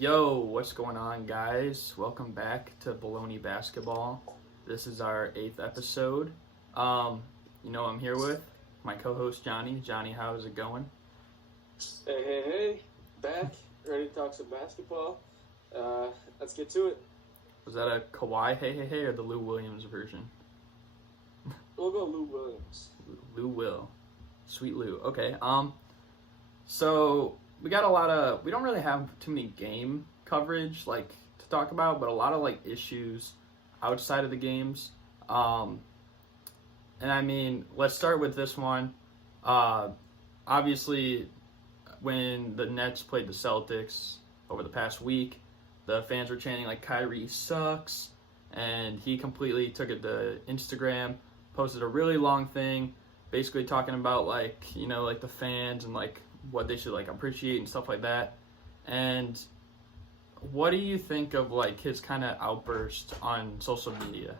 Yo, what's going on, guys? Welcome back to Bullony Basketball. This is our 8th episode. I'm here with my co-host Johnny. Johnny, how's it going? Hey, back, ready to talk some basketball. Let's get to it. Was that a Kawhi hey, or the Lou Williams version? We'll go Lou Williams. Lou Will. Sweet Lou. Okay, so we don't really have too many game coverage, to talk about, but a lot of, issues outside of the games. Let's start with this one. Obviously, when the Nets played the Celtics over the past week, the fans were chanting, Kyrie sucks, and he completely took it to Instagram, posted a really long thing, basically talking about, the fans and, what they should, appreciate and stuff like that. And what do you think of, his kind of outburst on social media?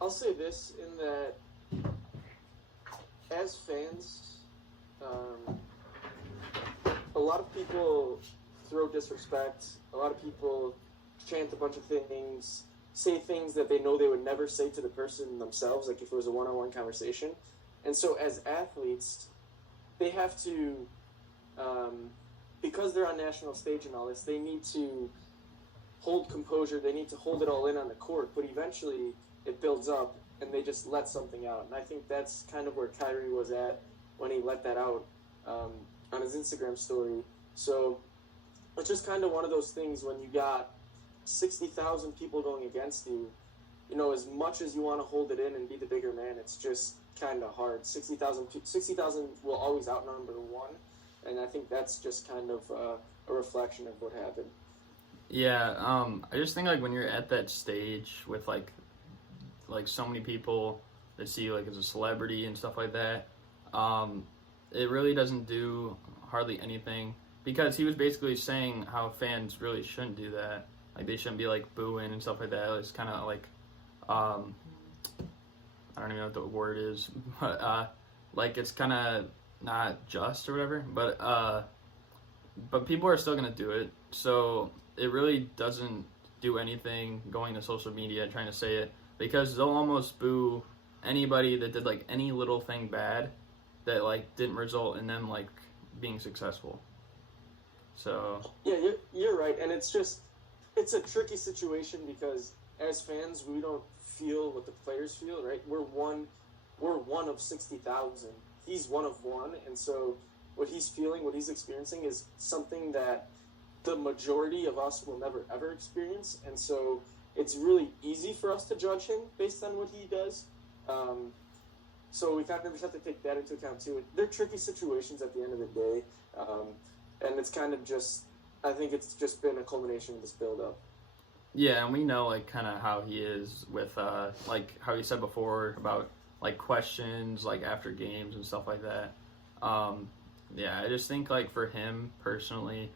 I'll say this in that as fans, a lot of people throw disrespect. A lot of people chant a bunch of things, say things that they know they would never say to the person themselves, if it was a one-on-one conversation. And so as athletes, they have to, because they're on national stage and all this, they need to hold composure. They need to hold it all in on the court. But eventually it builds up and they just let something out. And I think that's kind of where Kyrie was at when he let that out on his Instagram story. So it's just kind of one of those things when you got 60,000 people going against you, as much as you want to hold it in and be the bigger man, it's just kind of hard. 60,000 will always outnumber one, and I think that's just kind of a reflection of what happened. Yeah, I just think when you're at that stage with so many people that see you as a celebrity and stuff like that, it really doesn't do hardly anything, because he was basically saying how fans really shouldn't do that. They shouldn't be booing and stuff like that. It's kind of I don't even know what the word is, but it's kind of not just or whatever. But people are still gonna do it, so it really doesn't do anything going to social media and trying to say it, because they'll almost boo anybody that did any little thing bad that didn't result in them being successful. So yeah, you're right, and it's a tricky situation because as fans we don't feel what the players feel, right? We're one of 60,000. He's one of one, and so what he's feeling, what he's experiencing is something that the majority of us will never ever experience, and so it's really easy for us to judge him based on what he does. So we kind of just have to take that into account too. They're tricky situations at the end of the day, and it's kind of just, I think it's just been a culmination of this build-up. Yeah, and we know kind of how he is with how he said before about questions after games and stuff like that. I just think for him personally,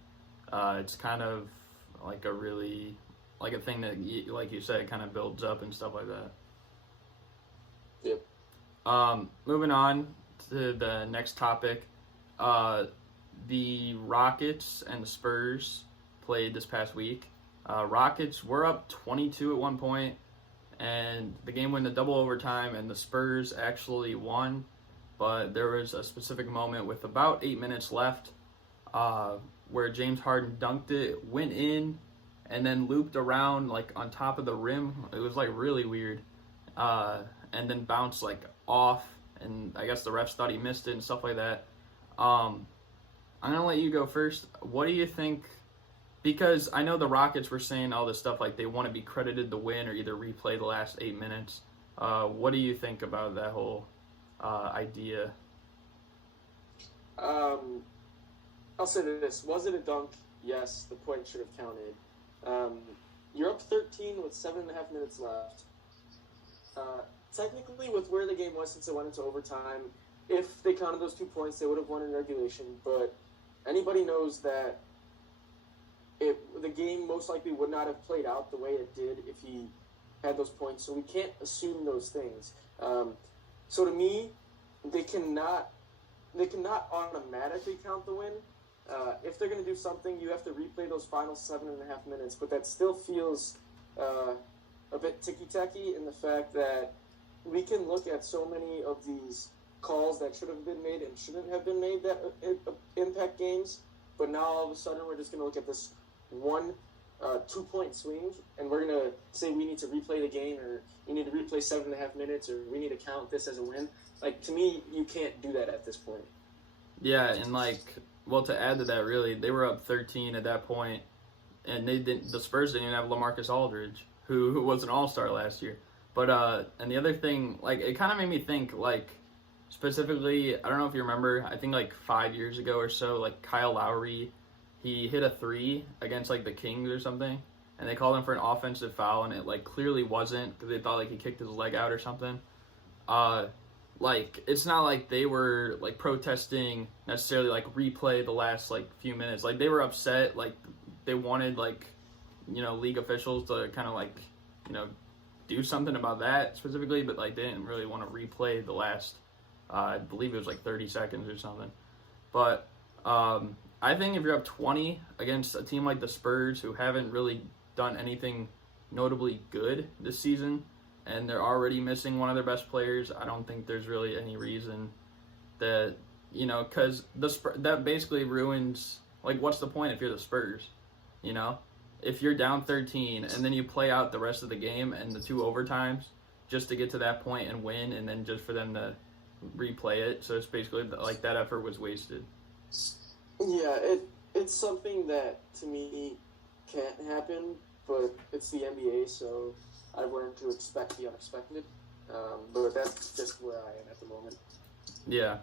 it's kind of a really a thing that you said, it kind of builds up and stuff like that. Yep. Moving on to the next topic, the Rockets and the Spurs played this past week. Rockets were up 22 at one point, and the game went to double overtime, and the Spurs actually won. But there was a specific moment with about 8 minutes left where James Harden dunked it, went in, and then looped around on top of the rim. It was really weird, and then bounced off, and I guess the refs thought he missed it and stuff like that. I'm gonna let you go first. What do you think? Because I know the Rockets were saying all this stuff they want to be credited the win or either replay the last 8 minutes. What do you think about that whole idea? I'll say this. Was it a dunk? Yes, the point should have counted. You're up 13 with 7.5 minutes left. Technically, with where the game was since it went into overtime, if they counted those 2 points, they would have won in regulation. But anybody knows that the game most likely would not have played out the way it did if he had those points. So we can't assume those things. So to me, they cannot automatically count the win, if they're going to do something, you have to replay those final 7.5 minutes. But that still feels a bit ticky-tacky in the fact that we can look at so many of these calls that should have been made and shouldn't have been made that impact games. But now all of a sudden we're just going to look at this one 2-point swing, and we're going to say we need to replay the game, or we need to replay 7.5 minutes, or we need to count this as a win. Like, to me, you can't do that at this point. Yeah, and to add to that, really, they were up 13 at that point, and the Spurs didn't even have LaMarcus Aldridge, who was an All-Star last year. But and the other thing, it kind of made me think, specifically, I don't know if you remember, I think 5 years ago or so, Kyle Lowry, he hit a 3 against the Kings or something, and they called him for an offensive foul, and it clearly wasn't, because they thought he kicked his leg out or something. It's not like they were protesting necessarily replay the last few minutes. They were upset, they wanted league officials to kind of do something about that specifically, but they didn't really want to replay the last I believe it was 30 seconds or something. But I think if you're up 20 against a team like the Spurs, who haven't really done anything notably good this season, and they're already missing one of their best players, I don't think there's really any reason that, because that basically ruins, what's the point if you're the Spurs, If you're down 13 and then you play out the rest of the game and the 2 overtimes just to get to that point and win, and then just for them to replay it, so it's basically that effort was wasted. Yeah, it's something that, to me, can't happen, but it's the NBA, so I've learned to expect the unexpected. But that's just where I am at the moment. Yeah.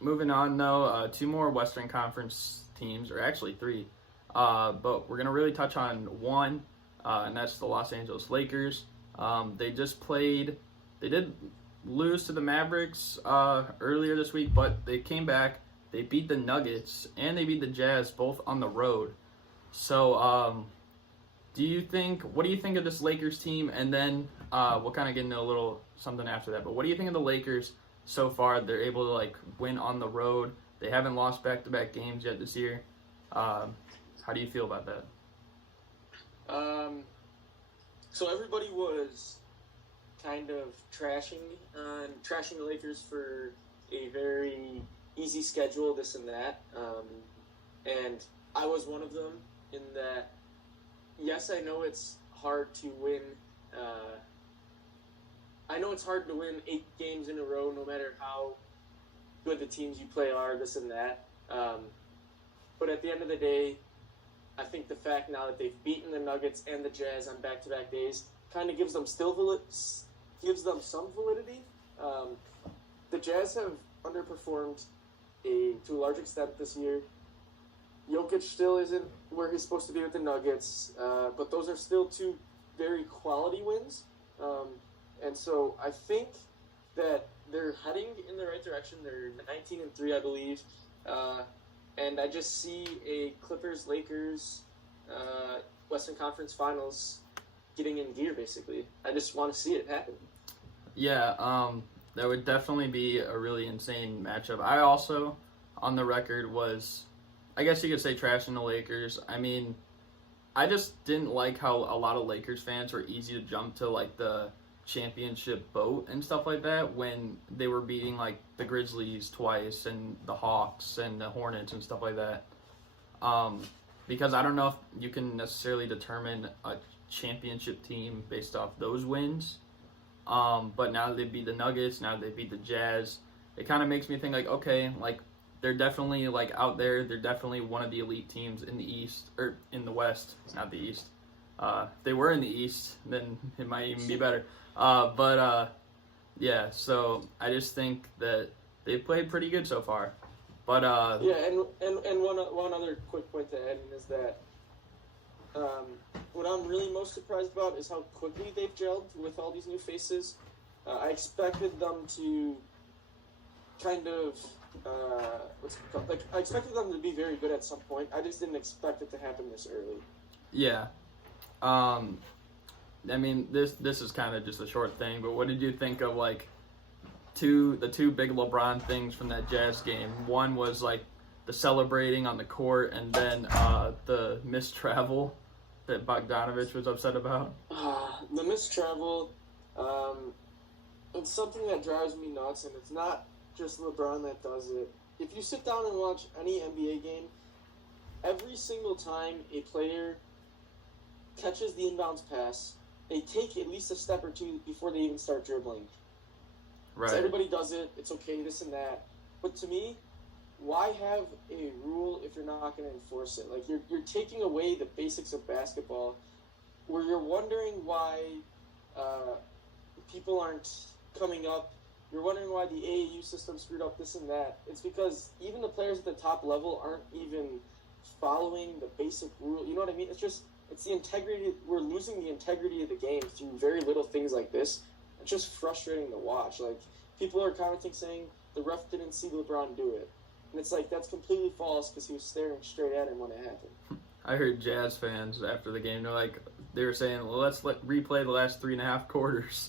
Moving on, though, 2 more Western Conference teams, or actually 3. But we're going to really touch on one, and that's the Los Angeles Lakers. They did lose to the Mavericks earlier this week, but they came back. They beat the Nuggets, and they beat the Jazz, both on the road. So, what do you think of this Lakers team? And then we'll kind of get into a little something after that. But what do you think of the Lakers so far? They're able to win on the road. They haven't lost back-to-back games yet this year. How do you feel about that? So everybody was kind of trashing the Lakers for a very easy schedule, this and that. And I was one of them in that, yes, I know it's hard to win. I know it's hard to win 8 games in a row, no matter how good the teams you play are, this and that. But at the end of the day, I think the fact now that they've beaten the Nuggets and the Jazz on back-to-back days kind of gives them some validity. The Jazz have underperformed to a large extent this year. Jokic still isn't where he's supposed to be with the Nuggets, but those are still 2 very quality wins. And so I think that they're heading in the right direction. They're 19-3, I believe. And I just see a Clippers-Lakers Western Conference Finals getting in gear, basically. I just want to see it happen. Yeah, that would definitely be a really insane matchup. I also, on the record, was, I guess you could say, trashing the Lakers. I mean, I just didn't like how a lot of Lakers fans were easy to jump to, the championship boat and stuff like that when they were beating, the Grizzlies twice and the Hawks and the Hornets and stuff like that. Because I don't know if you can necessarily determine a championship team based off those wins. But now they beat the Nuggets, now they beat the Jazz. It kind of makes me think, okay, they're definitely, out there. They're definitely one of the elite teams in the East, or in the West, not the East. If they were in the East, then it might even be better. Yeah, so I just think that they've played pretty good so far. But yeah, and one other quick point to add in is that what I'm really most surprised about is how quickly they've gelled with all these new faces. I expected them to kind of I expected them to be very good at some point. I just didn't expect it to happen this early. Yeah. I mean, this is kind of just a short thing, but what did you think of the two big LeBron things from that Jazz game? One was the celebrating on the court, and then the missed travel that Bogdanovich was upset about. The missed travel, it's something that drives me nuts, and it's not just LeBron that does it. If you sit down and watch any NBA game, every single time a player catches the inbounds pass, they take at least a step or two before they even start dribbling. Right. So everybody does it. It's okay, this and that. But to me, why have a rule if you're not going to enforce it? Like, you're taking away the basics of basketball, where you're wondering why people aren't coming up. You're wondering why the AAU system screwed up this and that. It's because even the players at the top level aren't even following the basic rule. You know what I mean? It's the integrity. We're losing the integrity of the game through very little things like this. It's just frustrating to watch. Like, people are commenting saying the ref didn't see LeBron do it. And it's like, that's completely false because he was staring straight at him when it happened. I heard Jazz fans after the game, they were saying, well, let's replay the last 3.5 quarters.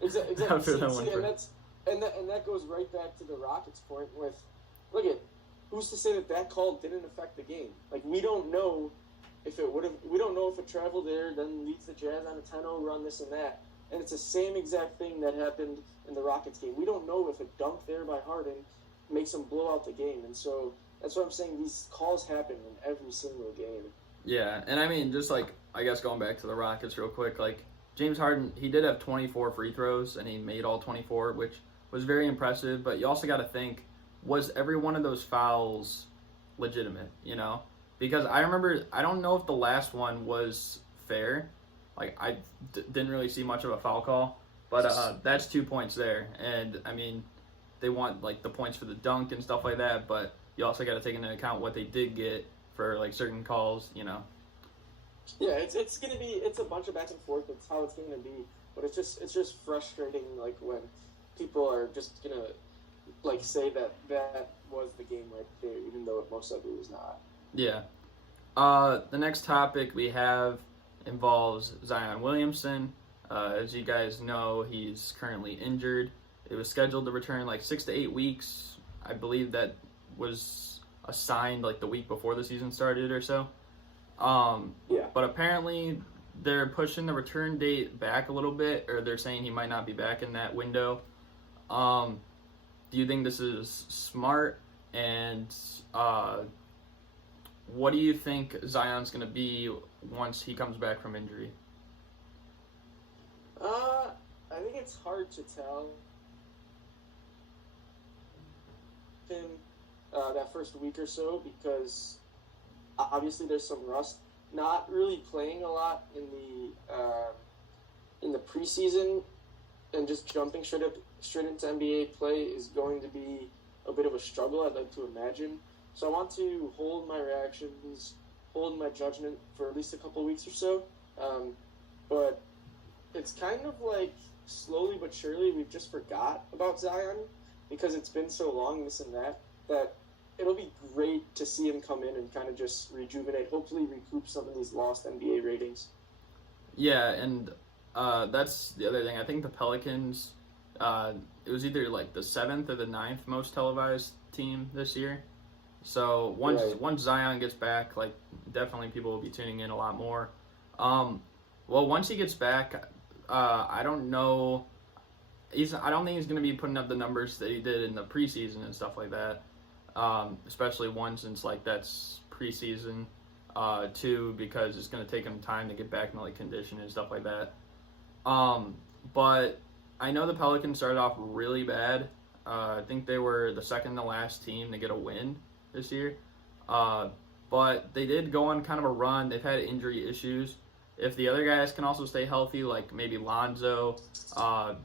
Exactly. And that goes right back to the Rockets' point with, look at, who's to say that call didn't affect the game? Like, we don't know if it would have. We don't know if a travel there then leads the Jazz on a 10-0 run, this and that. And it's the same exact thing that happened in the Rockets game. We don't know if a dunk there by Harden makes them blow out the game. And so that's what I'm saying. These calls happen in every single game. Yeah, and I mean, just like, I guess going back to the Rockets real quick, like, James Harden, he did have 24 free throws, and he made all 24, which was very impressive. But you also got to think, was every one of those fouls legitimate, you know? Because I remember, I don't know if the last one was fair. Like, I didn't really see much of a foul call. But that's 2 points there. And, I mean, they want, like, the points for the dunk and stuff like that. But you also got to take into account what they did get for, like, certain calls, you know? Yeah, it's gonna be a bunch of back and forth. That's how it's gonna be. But it's just frustrating, like, when people are just gonna, like, say that was the game right there, even though most of it was not. Yeah. The next topic we have involves Zion Williamson. As you guys know, he's currently injured. It was scheduled to return like 6 to 8 weeks. I believe that was assigned like the week before the season started or so. Yeah. But apparently they're pushing the return date back a little bit, or they're saying he might not be back in that window. Do you think this is smart? And what do you think Zion's going to be once he comes back from injury? I think it's hard to tell. Him that first week or so, because obviously there's some rust. Not really playing a lot in the preseason, and just jumping straight into NBA play is going to be a bit of a struggle, I'd like to imagine. So I want to hold my reactions, hold my judgment for at least a couple weeks or so. But it's kind of like slowly but surely we've just forgot about Zion because it's been so long, this and that it'll be great to see him come in and kind of just rejuvenate, hopefully recoup some of these lost NBA ratings. Yeah, and that's the other thing. I think the Pelicans, it was either like the 7th or the 9th most televised team this year. So once Zion gets back, like, definitely people will be tuning in a lot more. Well, once he gets back, I don't know. I don't think he's going to be putting up the numbers that he did in the preseason and stuff like that. Especially one, since like that's preseason. Two, because it's going to take him time to get back into like condition and stuff like that. But I know the Pelicans started off really bad. I think they were the second to last team to get a win this year. But they did go on kind of a run. They've had injury issues. If the other guys can also stay healthy, like maybe Lonzo,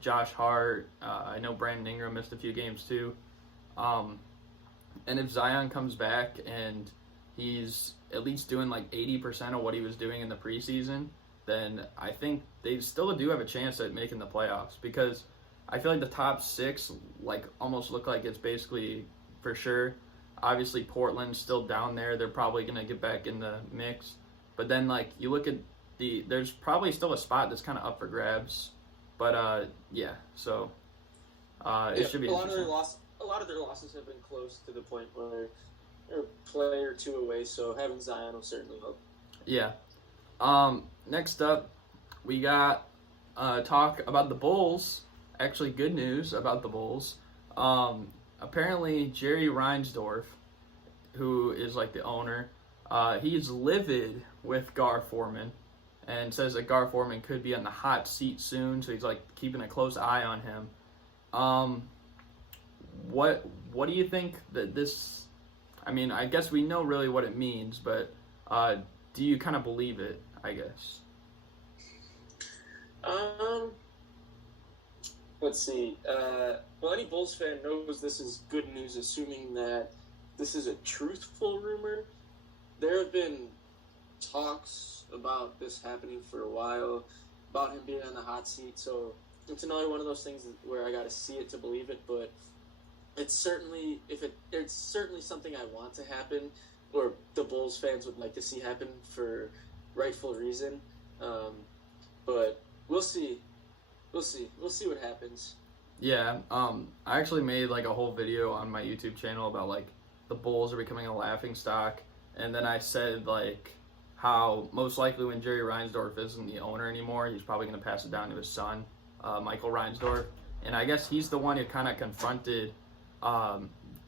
Josh Hart, I know Brandon Ingram missed a few games too. And if Zion comes back and he's at least doing like 80% of what he was doing in the preseason, then I think they still do have a chance at making the playoffs, because I feel like the top 6 like almost look like it's basically for sure. Obviously Portland's still down there. They're probably going to get back in the mix. But then like you look at there's probably still a spot that's kind of up for grabs. But yeah, so it should be interesting. A lot of their losses have been close to the point where player or two away, so having Zion will certainly help. Yeah. Next up, we got talk about the Bulls. Actually, good news about the Bulls. Apparently, Jerry Reinsdorf, who is like the owner, he's livid with Gar Forman and says that Gar Forman could be on the hot seat soon, so he's like keeping a close eye on him. What do you think that this? I mean, I guess we know really what it means, but do you kind of believe it? I guess. Let's see. Well, any Bulls fan knows this is good news, assuming that this is a truthful rumor. There have been talks about this happening for a while, about him being on the hot seat. So it's another one of those things where I got to see it to believe it. But it's certainly it's certainly something I want to happen, or the Bulls fans would like to see happen for rightful reason. But we'll see. We'll see what happens. Yeah, I actually made like a whole video on my YouTube channel about like the Bulls are becoming a laughing stock, and then I said like how most likely when Jerry Reinsdorf isn't the owner anymore, he's probably going to pass it down to his son, Michael Reinsdorf, and I guess he's the one who kind of confronted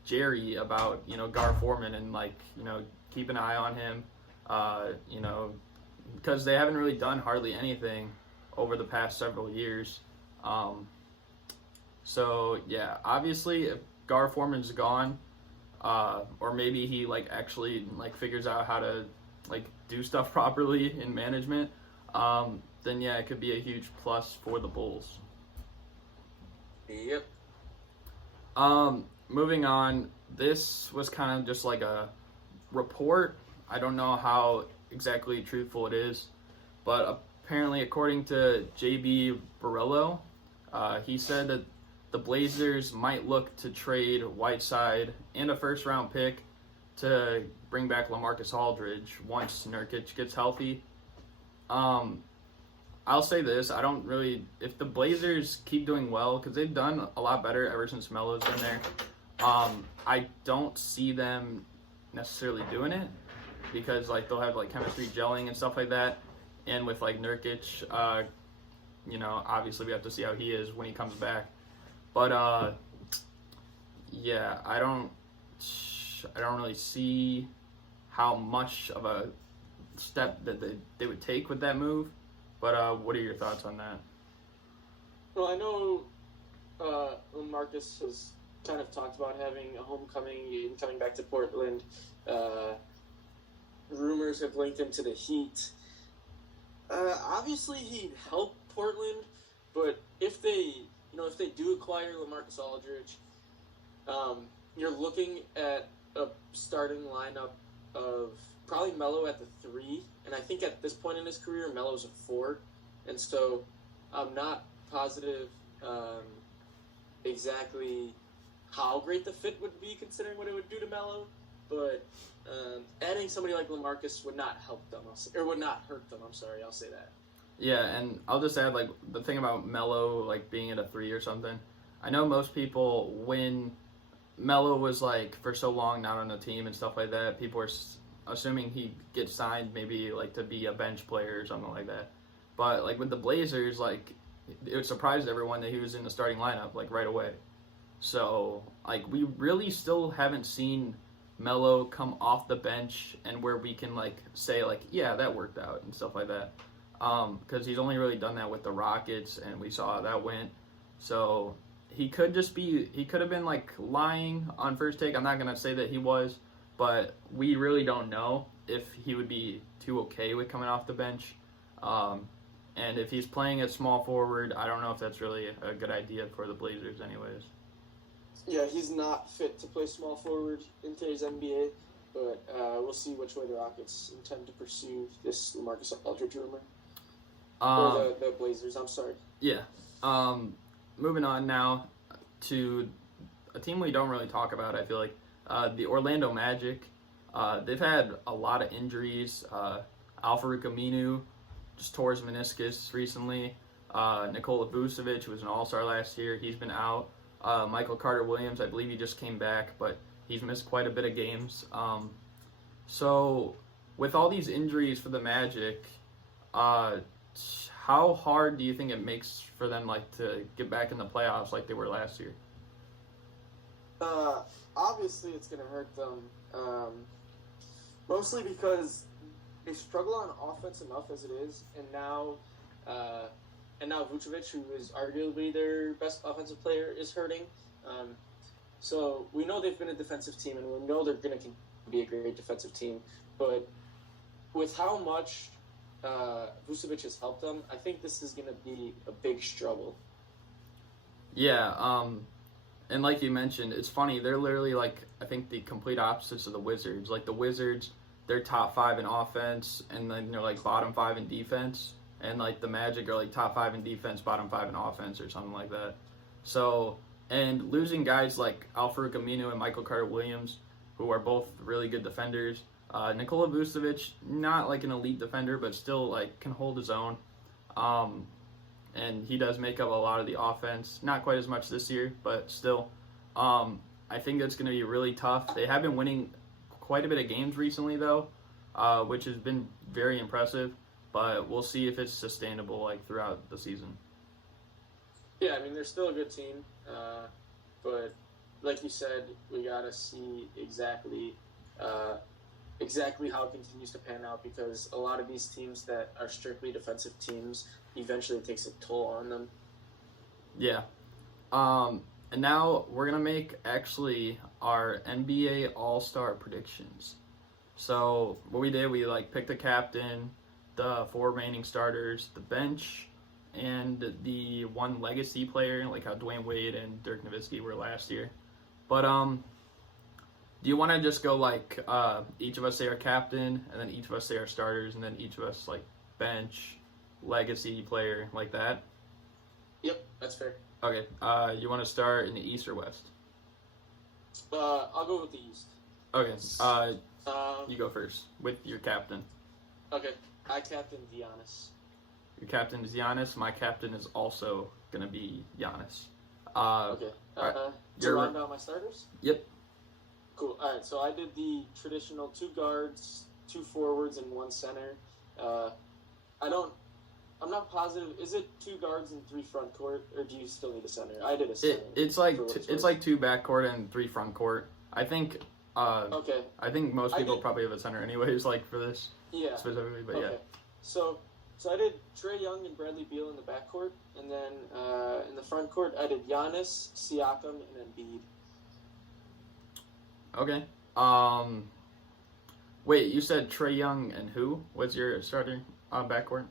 Jerry about Gar Forman and like keep an eye on him, because they haven't really done hardly anything over the past several years. So yeah, obviously if Gar Forman's gone, or maybe he like actually like figures out how to like do stuff properly in management, then yeah, it could be a huge plus for the Bulls. Yep. Moving on, this was kind of just like a report. I don't know how exactly truthful it is, but apparently, according to JB Barillo, he said that the Blazers might look to trade Whiteside and a first-round pick to bring back LaMarcus Aldridge once Nurkic gets healthy. I'll say this, if the Blazers keep doing well, because they've done a lot better ever since Melo's been there, I don't see them necessarily doing it, because like they'll have like chemistry gelling and stuff like that. And with like Nurkic, obviously we have to see how he is when he comes back. But yeah, I don't really see how much of a step that they would take with that move. But what are your thoughts on that? Well, I know Marcus has kind of talked about having a homecoming and coming back to Portland. Rumors have linked him to the Heat. Obviously, he'd help Portland, but if they do acquire LaMarcus Aldridge, you're looking at a starting lineup of probably Melo at the 3, and I think at this point in his career, Melo's a 4, and so I'm not positive exactly how great the fit would be considering what it would do to Melo, but adding somebody like LaMarcus would not help them, or would not hurt them. I'm sorry, I'll say that. Yeah, and I'll just add like the thing about Melo like being at a 3 or something. I know most people, when Melo was like for so long not on the team and stuff like that, people were assuming he'd get signed maybe like to be a bench player or something like that. But like with the Blazers, like it surprised everyone that he was in the starting lineup like right away. So like we really still haven't seen Melo come off the bench and where we can like say like, yeah, that worked out and stuff like that. Because he's only really done that with the Rockets, and we saw how that went. So he could have been like lying on first take. I'm not gonna say that he was, but we really don't know if he would be too okay with coming off the bench. And if he's playing at small forward, I don't know if that's really a good idea for the Blazers anyways. Yeah, he's not fit to play small forward in today's NBA, but we'll see which way the Rockets intend to pursue this LaMarcus Aldridge rumor. Or the Blazers, I'm sorry. Yeah. Moving on now to a team we don't really talk about, I feel like. The Orlando Magic. They've had a lot of injuries. Al-Farouq Aminu just tore his meniscus recently. Nikola Vucevic, who was an All-Star last year, he's been out. Michael Carter-Williams, I believe he just came back, but he's missed quite a bit of games. So, with all these injuries for the Magic, how hard do you think it makes for them to get back in the playoffs like they were last year? Obviously, it's going to hurt them. Mostly because they struggle on offense enough as it is, and now Vucevic, who is arguably their best offensive player, is hurting. So we know they've been a defensive team, and we know they're going to be a great defensive team. But with how much Vucevic has helped them, I think this is going to be a big struggle. Yeah, and like you mentioned, it's funny. They're literally I think the complete opposites of the Wizards. Like the Wizards, they're top 5 in offense, and then they're bottom 5 in defense. And the Magic are top 5 in defense, bottom 5 in offense, or something like that. So, and losing guys like Al-Farouq Aminu and Michael Carter-Williams, who are both really good defenders. Nikola Vucevic, not an elite defender, but still can hold his own. And he does make up a lot of the offense. Not quite as much this year, but still. I think that's going to be really tough. They have been winning quite a bit of games recently, though, which has been very impressive. But we'll see if it's sustainable throughout the season. Yeah, I mean, they're still a good team. But like you said, we got to see exactly how it continues to pan out, because a lot of these teams that are strictly defensive teams, eventually it takes a toll on them. Yeah. And now we're going to make actually our NBA All-Star predictions. So what we did, we picked the captain, the 4 remaining starters, the bench, and the one legacy player, how Dwayne Wade and Dirk Nowitzki were last year. But do you want to just go each of us say our captain, and then each of us say our starters, and then each of us bench, legacy player, like that? Yep, that's fair. Okay. You want to start in the East or West? I'll go with the East. Okay. You go first with your captain. Okay. I captain Giannis. Your captain is Giannis. My captain is also gonna be Giannis. Okay. Right. To round out my starters? Yep. Cool. All right. So I did the traditional 2 guards, 2 forwards, and 1 center. I'm not positive. Is it 2 guards and 3 front court, or do you still need a center? I did a center. It's 2 backcourt and 3 front court. I think. Okay. I think most people probably have a center anyways, for this. Yeah. Specifically, but okay. yeah. So I did Trae Young and Bradley Beal in the backcourt, and then in the front court I did Giannis, Siakam, and Embiid. Okay. Wait, you said Trae Young and who was your starter backcourt?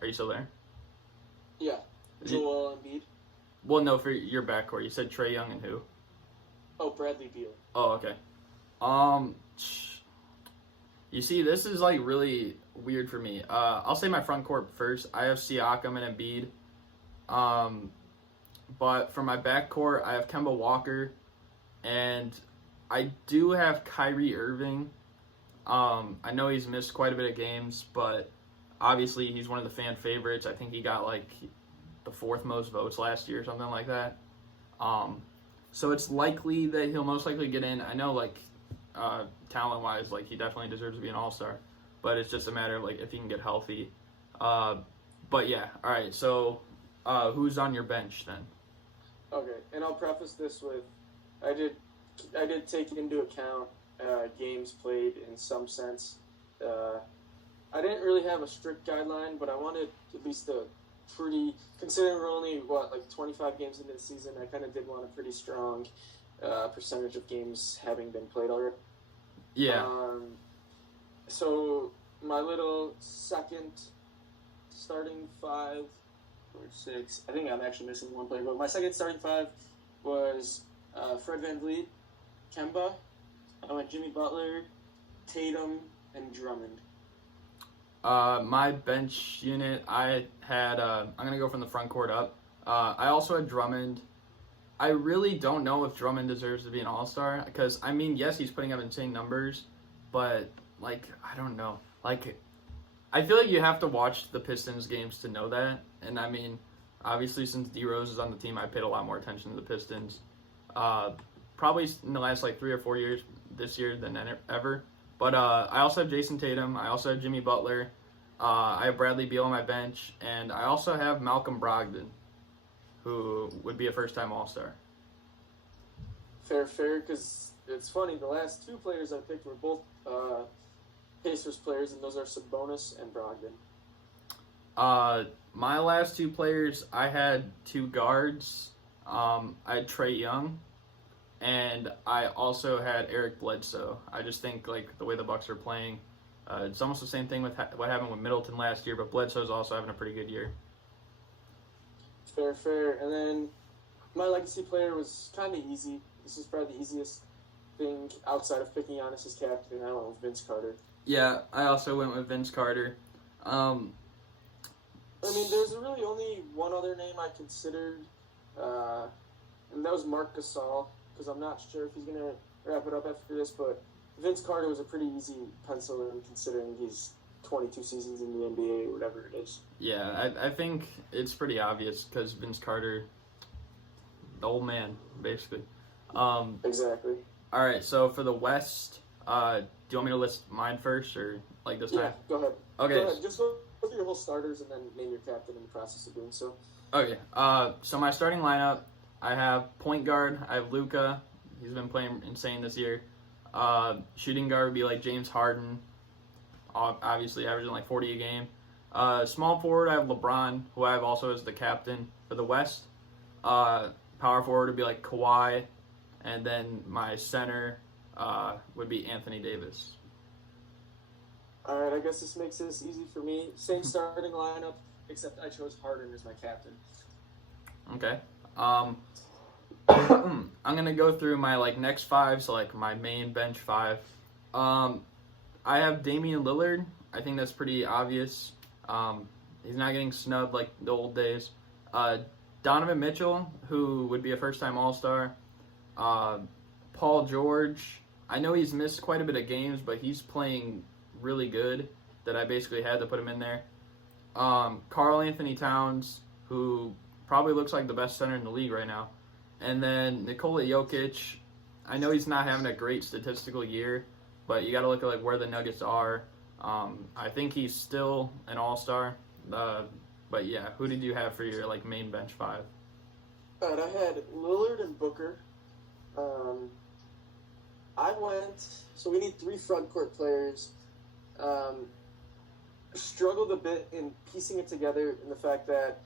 Are you still there? Yeah. Joel Embiid. Well, no, for your backcourt, you said Trae Young and who? Oh, Bradley Beal. Oh, okay. You see, this is really weird for me. I'll say my front court first. I have Siakam and Embiid. But for my backcourt, I have Kemba Walker, and I do have Kyrie Irving. I know he's missed quite a bit of games, but obviously he's one of the fan favorites. I think he got the 4th most votes last year or something like that. So it's likely that he'll most likely get in. I know talent-wise, he definitely deserves to be an All-Star, but it's just a matter of if he can get healthy. But yeah, all right. So who's on your bench then? Okay, and I'll preface this with I did take into account games played in some sense. I didn't really have a strict guideline, but I wanted at least a pretty, considering we're only 25 games into the season, I kind of did want a pretty strong percentage of games having been played already. Yeah. So my little second starting 5 or 6, I think I'm actually missing one player, but my second starting 5 was Fred VanVleet, Kemba, I went Jimmy Butler, Tatum, and Drummond. My bench unit, I had, I'm going to go from the front court up. I also had Drummond. I really don't know if Drummond deserves to be an All-Star, because, yes, he's putting up insane numbers, but, I don't know. I feel like you have to watch the Pistons games to know that, and, obviously, since D-Rose is on the team, I paid a lot more attention to the Pistons. probably in the last like 3 or 4 years this year than ever. But I also have Jason Tatum. I also have Jimmy Butler. I have Bradley Beal on my bench, and I also have Malcolm Brogdon, who would be a first-time All-Star. Fair, because it's funny. The last 2 players I picked were both Pacers players, and those are Sabonis and Brogdon. My last 2 players, I had 2 guards. I had Trae Young, and I also had Eric Bledsoe. I just think like the way the Bucks are playing, it's almost the same thing with what happened with Middleton last year, but Bledsoe's also having a pretty good year. Fair. And then my legacy player was kind of easy. This is probably the easiest thing outside of picking Giannis as captain. I went with Vince Carter. Yeah, I also went with Vince Carter. I mean, there's really only one other name I considered, and that was Marc Gasol, because I'm not sure if he's going to wrap it up after this, but Vince Carter was a pretty easy pencil in considering he's 22 seasons in the NBA or whatever it is. Yeah, I think it's pretty obvious because Vince Carter, the old man, basically. Exactly. All right, so for the West, do you want me to list mine first or like this time? Yeah, go ahead. Okay. Go ahead. Just go through your whole starters and then name your captain in the process of doing so. Okay, so my starting lineup, I have point guard, I have Luka. He's been playing insane this year. Shooting guard would be like James Harden, obviously averaging like 40 a game. Small forward, I have LeBron, who I have also as the captain for the West. Power forward would be like Kawhi, and then my center would be Anthony Davis. All right, I guess this makes this easy for me. Same starting lineup, except I chose Harden as my captain. Okay. I'm gonna go through my like next 5, so like my main bench 5. I have Damian Lillard. I think that's pretty obvious. He's not getting snubbed like the old days. Donovan Mitchell, who would be a first-time All-Star. Paul George. I know he's missed quite a bit of games, but he's playing really good that I basically had to put him in there. Karl Anthony Towns, who probably looks like the best center in the league right now. And then Nikola Jokic. I know he's not having a great statistical year, but you got to look at like where the Nuggets are. I think he's still an All-Star. But yeah, who did you have for your like main bench 5? All right, I had Lillard and Booker. So we need 3 front court players. Struggled a bit in piecing it together in the fact that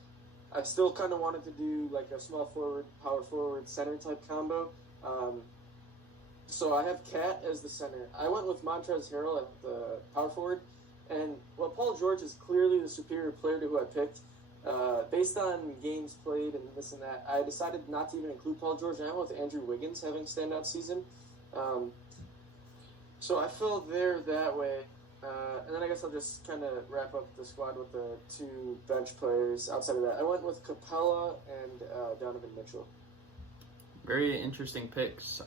I still kind of wanted to do like a small forward, power forward, center type combo. So I have Cat as the center. I went with Montrezl Harrell at the power forward. And while Paul George is clearly the superior player to who I picked, based on games played and this and that, I decided not to even include Paul George. And I went with Andrew Wiggins having a standout season. So I fell there that way. And then I guess I'll just kind of wrap up the squad with the 2 bench players. Outside of that, I went with Capella and Donovan Mitchell. Very interesting picks.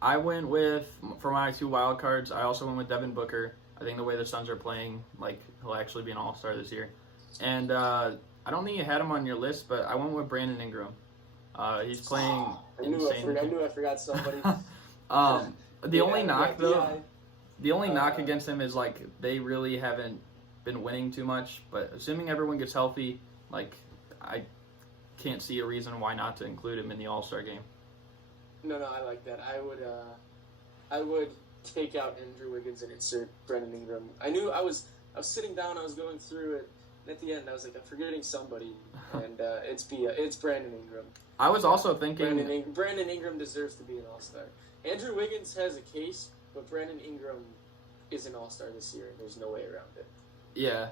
I went with, for my 2 wild cards, I also went with Devin Booker. I think the way the Suns are playing, like, he'll actually be an All-Star this year. And I don't think you had him on your list, but I went with Brandon Ingram. He's playing insane. I knew I forgot somebody. The only knock, though... The only knock against him is, like, they really haven't been winning too much. But assuming everyone gets healthy, like, I can't see a reason why not to include him in the All-Star game. No, I like that. I would take out Andrew Wiggins and insert Brandon Ingram. I knew I was sitting down, I was going through it, and at the end I was like, I'm forgetting somebody, and it's Brandon Ingram. I was also thinking... Brandon Ingram deserves to be an All-Star. Andrew Wiggins has a case, but Brandon Ingram is an All-Star this year, and there's no way around it. Yeah.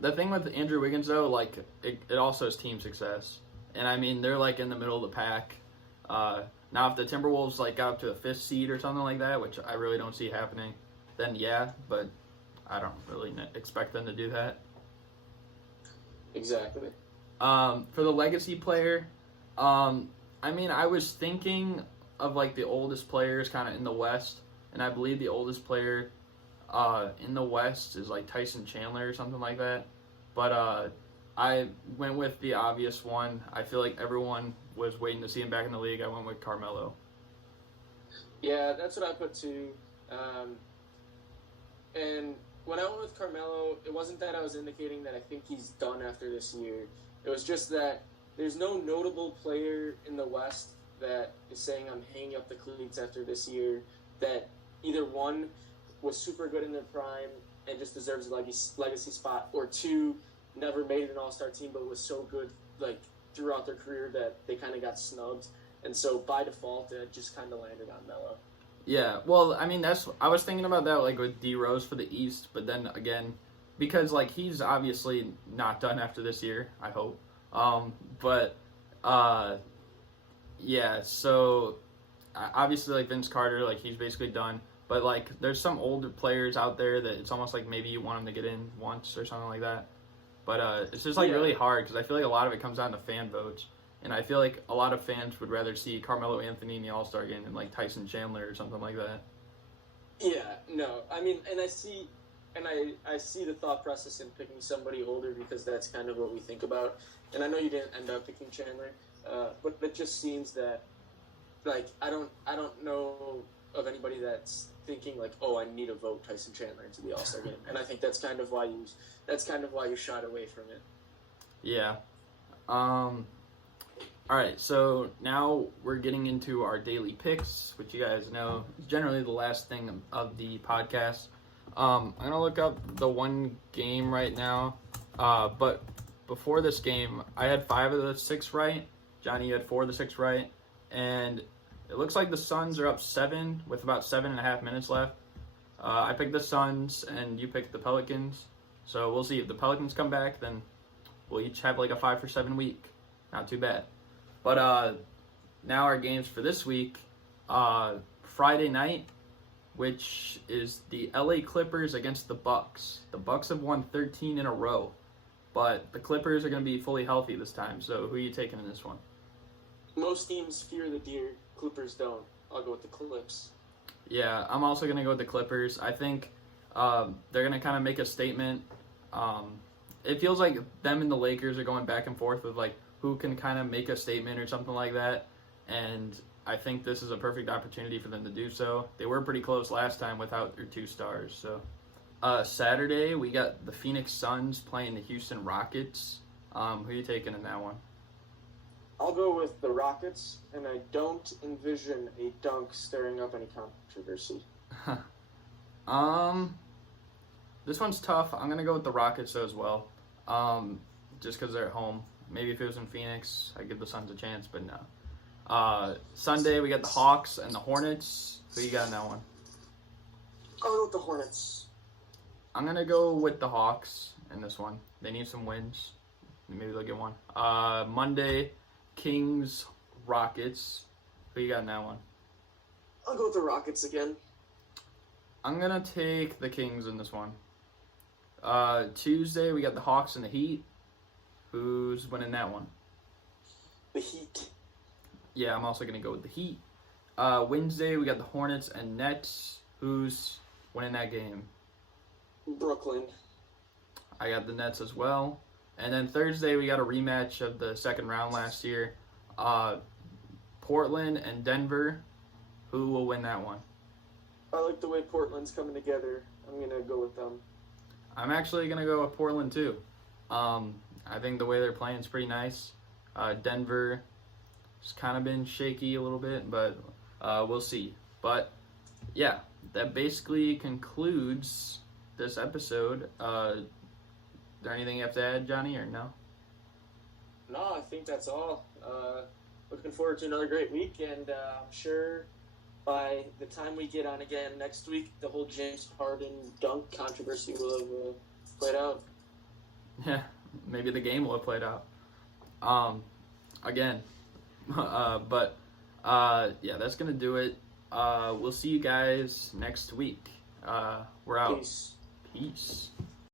The thing with Andrew Wiggins, though, like, it also is team success. And, I mean, they're, like, in the middle of the pack. Now, if the Timberwolves, like, got up to a 5th seed or something like that, which I really don't see happening, then yeah, but I don't really expect them to do that. Exactly. For the legacy player, I mean, I was thinking of, like, the oldest players kind of in the West, and I believe the oldest player in the West is, like, Tyson Chandler or something like that. But I went with the obvious one. I feel like everyone was waiting to see him back in the league, I went with Carmelo. Yeah, that's what I put too. And when I went with Carmelo, it wasn't that I was indicating that I think he's done after this year. It was just that there's no notable player in the West that is saying I'm hanging up the cleats after this year that either one was super good in their prime and just deserves a legacy spot, or two, never made an all-star team but was so good like throughout their career that they kind of got snubbed. And so by default, it just kind of landed on Melo. Yeah, well, I mean, I was thinking about that, like, with D Rose for the East, but then, again, because, like, he's obviously not done after this year, I hope. Yeah, so, obviously, like, Vince Carter, like, he's basically done, but, like, there's some older players out there that it's almost like maybe you want them to get in once or something like that. But it's just, like, really hard, because I feel like a lot of it comes down to fan votes. And I feel like a lot of fans would rather see Carmelo Anthony in the All-Star game than, like, Tyson Chandler or something like that. Yeah, no. I mean, and I see the thought process in picking somebody older because that's kind of what we think about. And I know you didn't end up picking Chandler, but it just seems that, like, I don't know of anybody that's thinking, like, oh, I need to vote Tyson Chandler into the All-Star game. And I think that's kind of why you shied away from it. Yeah. All right, so now we're getting into our daily picks, which you guys know is generally the last thing of the podcast. I'm going to look up the one game right now, but before this game, I had 5 of the 6 right. Johnny, you had 4 of the 6 right, and it looks like the Suns are up 7 with about 7.5 minutes left. I picked the Suns, and you picked the Pelicans, so we'll see. If the Pelicans come back, then we'll each have like a 5 for 7 week. Not too bad. But now our games for this week, Friday night, which is the LA Clippers against the Bucks. The Bucks have won 13 in a row, but the Clippers are going to be fully healthy this time. So who are you taking in this one? Most teams fear the deer. Clippers don't. I'll go with the Clips. Yeah, I'm also going to go with the Clippers. I think they're going to kind of make a statement. It feels like them and the Lakers are going back and forth with, like, who can kind of make a statement or something like that. And I think this is a perfect opportunity for them to do so. They were pretty close last time without their 2 stars. So Saturday, we got the Phoenix Suns playing the Houston Rockets. Who are you taking in that one? I'll go with the Rockets, and I don't envision a dunk stirring up any controversy. This one's tough. I'm going to go with the Rockets, though, as well. Just because they're at home. Maybe if it was in Phoenix, I'd give the Suns a chance, but no. Sunday, we got the Hawks and the Hornets. Who you got in that one? I'll go with the Hornets. I'm going to go with the Hawks in this one. They need some wins. Maybe they'll get one. Monday, Kings, Rockets. Who you got in that one? I'll go with the Rockets again. I'm going to take the Kings in this one. Tuesday, we got the Hawks and the Heat. Who's winning that one? The Heat. Yeah, I'm also going to go with the Heat. Wednesday, we got the Hornets and Nets. Who's winning that game? Brooklyn. I got the Nets as well. And then Thursday, we got a rematch of the second round last year. Portland and Denver. Who will win that one? I like the way Portland's coming together. I'm going to go with them. I'm actually going to go with Portland, too. I think the way they're playing is pretty nice. Denver has kind of been shaky a little bit, but we'll see. But, yeah, that basically concludes this episode. Is there anything you have to add, Johnny, or no? No, I think that's all. Looking forward to another great week, and I'm sure by the time we get on again next week, the whole James Harden dunk controversy will have played out. Yeah. Maybe the game will have played out. Again. Yeah, that's going to do it. We'll see you guys next week. We're out. Peace. Peace.